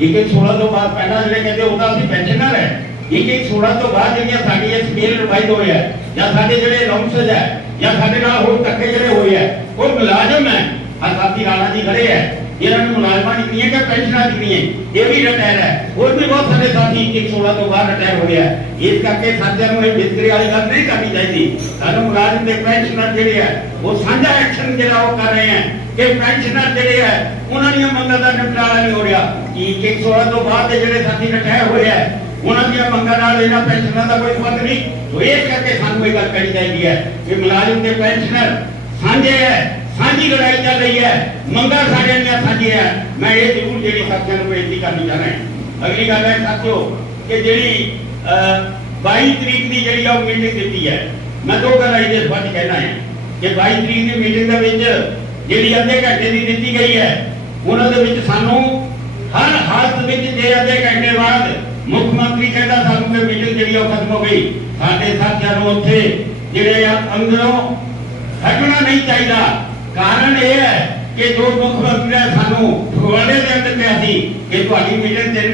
ਇੱਕ ਇੱਕ 16 ਤੋਂ ਬਾਅਦ ਪਹਿਲਾਂ ਜਿਹੜੇ ਕਹਿੰਦੇ ਉਹਦਾ ਅਸੀਂ ਪੈਨਸ਼ਨਰ ਹੈ। ਇੱਕ ਇੱਕ 16 ਤੋਂ ਬਾਅਦ ਜਿਹੜੀਆਂ ਸਾਡੀਆਂ ਸਕੇਲ ਰਿਵਾਈਜ਼ ਹੋਏ ਹੈ, ਜਾਂ ਸਾਡੇ ਜਿਹੜੇ ਅਲਾਉਂਸਸ ਹੈ, ਜਾਂ ਸਾਡੇ ਨਾਲ ਹੋਰ ਧੱਕੇ ਜਿਹੜੇ ਹੋਏ ਹੈ, ਉਹ ਮੁਲਾਜ਼ਮ ਹੈ। ਆ ਸਾਥੀ ਰਾਣਾ ਜੀ ਖੜੇ ਹੈ ਇਹਨਾਂ ਨੂੰ ਮੁਲਾਜ਼ਮਾਂ ਦੀ ਨਹੀਂ ਹੈ ਕਿ ਪੈਨਸ਼ਨਾਂ ਦੀ ਨਹੀਂ ਹੈ ਇਹ ਵੀ ਰਿਟਾਇਰ ਹੈ ਹੋਰ ਵੀ ਬਹੁਤ ਸਾਰੇ ਸਾਥੀ ਇੱਕ ਇੱਕ 16 ਤੋਂ ਬਾਅਦ ਰਿਟਾਇਰ ਹੋਏ ਹੈ ਇਸ ਕਰਕੇ ਸਾਥੀਆਂ ਨੂੰ ਇਹ ਵਿਤਕਰੇ ਵਾਲੀ ਗੱਲ ਨਹੀਂ ਕਰਨੀ ਚਾਹੀਦੀ ਸਾਨੂੰ ਮੁਲਾਜ਼ਮ ਦੇ ਪੈਨਸ਼ਨਰ ਜਿਹੜੇ ਹੈ ਉਹ ਸਾਂਝਾ ਐਕਸ਼ਨ ਜਿਹੜਾ ਉਹ ਕਰ ਰਹੇ ਹੈ ਕਿ ਪੈਨਸ਼ਨਰ ਜਿਹੜੇ ਹੈ ਉਹਨਾਂ ਦੀਆਂ ਮੰਗਾਂ ਦਾ ਨਿਪਟਾਰਾ ਨਹੀਂ ਹੋ ਰਿਹਾ ਕਿ ਇੱਕ ਇੱਕ 16 ਤੋਂ ਬਾਅਦ ਦੇ ਜਿਹੜੇ ਸਾਥੀ ਰਿਟਾਇਰ ਹੋਏ ਹੈ ਉਹਨਾਂ ਦੀਆਂ ਮੰਗਾਂ ਨਾਲ ਇਹਨਾਂ ਪੈਨਸ਼ਨਾਂ ਦਾ ਕੋਈ ਸੰਬੰਧ ਨਹੀਂ ਸੋ ਇਸ ਕਰਕੇ ਸਾਨੂੰ ਇਹ ਗੱਲ ਕਰਨੀ ਚਾਹੀਦੀ ਹੈ ਕਿ ਮੁਲਾਜ਼ਮ ਤੇ ਪੈਨਸ਼ਨਰ ਸਾਂਝੇ ਹੈ ਸਾਂਝੀ ਲੜਾਈ ਚੱਲ ਰਹੀ ਹੈ ਮੰਗਾਂ ਸਾਰਿਆਂ ਦੀਆਂ ਸਾਂਝੀਆਂ ਹੈ ਮੈਂ ਇਹ ਜ਼ਰੂਰ ਜਿਹੜੀ ਸਾਥੀਆਂ ਨੂੰ ਬੇਨਤੀ ਕਰਨੀ ਚਾਹੁੰਦਾ ਹਾਂ ਅਗਲੀ ਗੱਲ ਹੈ ਸਾਥੀਓ ਕਿ ਜਿਹੜੀ ਅਹ, 22 ਤਰੀਕ ਦੀ ਜਿਹੜੀ ਆ ਉਹ ਮੀਟਿੰਗ ਦਿੱਤੀ ਹੈ ਮੈਂ ਦੋ ਗੱਲਾਂ ਇਹਦੇ ਸੰਬੰਧ ਕਹਿਣਾ ਹੈ ਕਿ 22 ਤਰੀਕ ਦੀ ਮੀਟਿੰਗ ਦੇ ਵਿੱਚ ਜਿਹੜੀ ਅੱਧੇ ਘੰਟੇ ਦੀ ਦਿੱਤੀ ਗਈ ਹੈ ਉਹਨਾਂ ਦੇ ਵਿੱਚ ਸਾਨੂੰ ਹਰ ਹਾਲਤ ਵਿੱਚ ਜੇ ਅੱਧੇ ਘੰਟੇ ਬਾਅਦ ਮੁੱਖ ਮੰਤਰੀ ਕਹਿੰਦਾ ਸਾਨੂੰ ਕਿ ਮੀਟਿੰਗ ਜਿਹੜੀ ਆ ਉਹ ਖਤਮ ਹੋ ਗਈ ਸਾਡੇ ਸਾਥੀਆਂ ਨੂੰ ਉੱਥੇ ਜਿਹੜੇ ਆ ਅੰਦਰੋਂ ਹਟਣਾ ਨਹੀਂ ਚਾਹੀਦਾ ਕਾਰਨ ਇਹ ਹੈ ਕਿ ਜੋ ਮੁੱਖ ਮੰਤਰੀ ਨੇ ਸਾਨੂੰ ਫਗਵਾੜੇ ਦੇ ਅੰਦਰ ਕਿਹਾ ਸੀ ਕਿ ਤੁਹਾਡੀ ਮੀਟਿੰਗ ਤੇ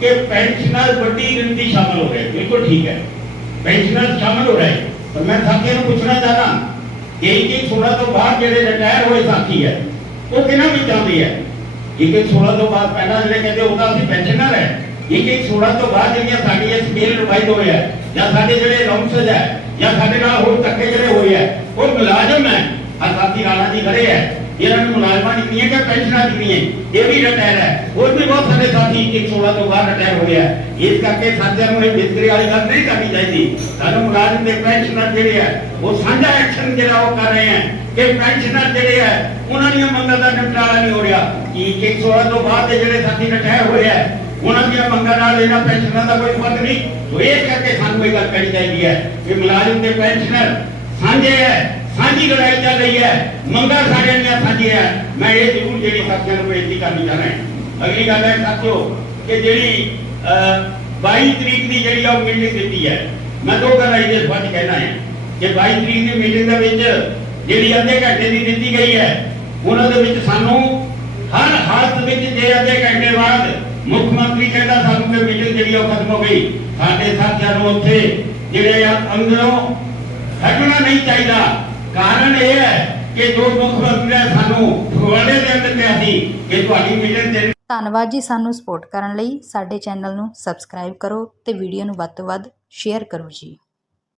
ਕਿ ਪੈਨਸ਼ਨਰ ਵੱਡੀ ਗਿਣਤੀ ਸ਼ਾਮਲ ਹੋ ਰਹੇ ਬਿਲਕੁਲ ਠੀਕ ਹੈ ਪੈਨਸ਼ਨਰ ਸ਼ਾਮਲ ਹੋ ਰਹੇ ਪਰ ਮੈਂ ਸਾਥੀਆਂ ਨੂੰ ਪੁੱਛਣਾ ਚਾਹਨਾ ਕਿ ਇੱਕ ਇੱਕ 16 ਤੋਂ ਬਾਅਦ ਜਿਹੜੇ ਰਿਟਾਇਰ ਹੋਏ ਸਾਥੀ ਹੈ ਉਹ ਕਿਹਨਾਂ ਵਿੱਚ ਆਉਂਦੇ ਹੈ ਇੱਕ ਇੱਕ 16 ਤੋਂ ਬਾਅਦ ਪਹਿਲਾਂ ਜਿਹੜੇ ਕਹਿੰਦੇ ਉਹਦਾ ਅਸੀਂ ਪੈਨਸ਼ਨਰ ਹੈ ਇੱਕ ਇੱਕ 16 ਤੋਂ ਬਾਅਦ ਜਿਹੜੀਆਂ ਸਾਡੀਆਂ ਸਕੇਲ ਰਿਵਾਈਜ਼ ਹੋਏ ਹੈ ਜਾਂ ਸਾਡੇ ਜਿਹੜੇ ਅਲਾਉਂਸਸ ਹੈ ਜਾਂ ਸਾਡੇ ਨਾਲ ਹੋਰ ਧੱਕੇ ਜਿਹੜੇ ਹੋਏ ਹੈ ਉਹ ਮੁਲਾਜ਼ਮ ਹੈ ਆ ਸਾਥੀ ਰਾਣਾ ਜੀ ਖੜੇ ਹੈ ਇਹਨਾਂ ਨੂੰ ਮੁਲਾਜ਼ਮਾਂ ਦੀ ਨਹੀਂ ਹੈ ਕਿ ਪੈਨਸ਼ਨਾਂ ਦੀ ਨਹੀਂ ਹੈ ਇਹ ਵੀ ਰਿਟਾਇਰ ਹੈ ਹੋਰ ਵੀ ਬਹੁਤ ਸਾਰੇ ਸਾਥੀ ਇੱਕ ਇੱਕ 16 ਤੋਂ ਬਾਅਦ ਰਿਟਾਇਰ ਹੋਏ ਹੈ ਇਸ ਕਰਕੇ ਸਾਥੀਆਂ ਨੂੰ ਇਹ ਵਿਤਕਰੇ ਵਾਲੀ ਗੱਲ ਨਹੀਂ ਕਰਨੀ ਚਾਹੀਦੀ ਸਾਨੂੰ ਮੁਲਾਜ਼ਮ ਦੇ ਪੈਨਸ਼ਨਰ ਜਿਹੜੇ ਹੈ ਉਹ ਸਾਂਝਾ ਐਕਸ਼ਨ ਜਿਹੜਾ ਉਹ ਕਰ ਰਹੇ ਹੈ ਕਿ ਪੈਨਸ਼ਨਰ ਜਿਹੜੇ ਹੈ ਉਹਨਾਂ ਦੀਆਂ ਮੰਗਾਂ ਦਾ ਨਿਪਟਾਰਾ ਨਹੀਂ ਹੋ ਰਿਹਾ ਕਿ ਇੱਕ ਇੱਕ 16 ਤੋਂ ਬਾਅਦ ਦੇ ਜਿਹੜੇ ਸਾਥੀ ਰਿਟਾਇਰ ਹੋਏ ਹੈ ਉਹਨਾਂ ਦੀਆਂ ਮੰਗਾਂ ਨਾਲ ਇਹਨਾਂ ਪੈਨਸ਼ਨਾਂ ਦਾ ਕੋਈ ਸੰਬੰਧ ਨਹੀਂ ਸੋ ਇਸ ਕਰਕੇ ਸਾਨੂੰ ਇਹ ਗੱਲ ਕਰਨੀ ਚਾਹੀਦੀ ਹੈ ਕਿ ਮੁਲਾਜ਼ਮ ਤੇ ਪੈਨਸ਼ਨਰ ਸਾਂਝੇ ਹੈ ਸਾਂਝੀ ਲੜਾਈ ਚੱਲ ਰਹੀ ਹੈ ਮੰਗਾਂ ਸਾਰਿਆਂ ਦੀਆਂ ਸਾਂਝੀਆਂ ਹੈ ਮੈਂ ਇਹ ਜ਼ਰੂਰ ਜਿਹੜੀ ਸਾਥੀਆਂ ਨੂੰ ਬੇਨਤੀ ਕਰਨੀ ਚਾਹੁੰਦਾ ਹਾਂ ਅਗਲੀ ਗੱਲ ਹੈ ਸਾਥੀਓ ਕਿ ਜਿਹੜੀ ਅਹ, 22 ਤਰੀਕ ਦੀ ਜਿਹੜੀ ਆ ਉਹ ਮੀਟਿੰਗ ਦਿੱਤੀ ਹੈ ਮੈਂ ਦੋ ਗੱਲਾਂ ਇਹਦੇ ਸੰਬੰਧ ਕਹਿਣਾ ਹੈ ਕਿ 22 ਤਰੀਕ ਦੀ ਮੀਟਿੰਗ ਦੇ ਵਿੱਚ ਜਿਹੜੀ ਅੱਧੇ ਘੰਟੇ ਦੀ ਦਿੱਤੀ ਗਈ ਹੈ ਉਹਨਾਂ ਦੇ ਵਿੱਚ ਸਾਨੂੰ ਹਰ ਹਾਲਤ ਵਿੱਚ ਜੇ ਅੱਧੇ ਘੰਟੇ ਬਾਅਦ ਮੁੱਖ ਮੰਤਰੀ ਕਹਿੰਦਾ ਸਾਨੂੰ ਕਿ ਮੀਟਿੰਗ ਜਿਹੜੀ ਉਹ ਖਤਮ ਹੋ ਗਈ। ਸਾਡੇ ਸਾਥੀਆਂ ਨੂੰ ਉੱਥੇ ਜਿਹੜੇ ਅੰਦਰੋਂ ਹਟਣਾ ਨਹੀਂ ਚਾਹੀਦਾ। ਕਾਰਨ ਇਹ ਹੈ ਕਿ ਜੋ ਮੁੱਖ ਮੰਤਰੀ ਨੇ ਸਾਨੂੰ ਫਗਵਾੜੇ ਦੇ ਅੰਦਰ ਕਿਹਾ ਸੀ ਕਿ ਤੁਹਾਡੀ ਮੀਟਿੰਗ ਤੇ ਧੰਨਵਾਦ ਜੀ ਸਾਨੂੰ ਸਪੋਰਟ ਕਰਨ ਲਈ। ਸਾਡੇ ਚੈਨਲ ਨੂੰ ਸਬਸਕ੍ਰਾਈਬ ਕਰੋ ਤੇ ਵੀਡੀਓ ਨੂੰ ਵੱਧ ਤੋਂ ਵੱਧ ਸ਼ੇਅਰ ਕਰੋ ਜੀ।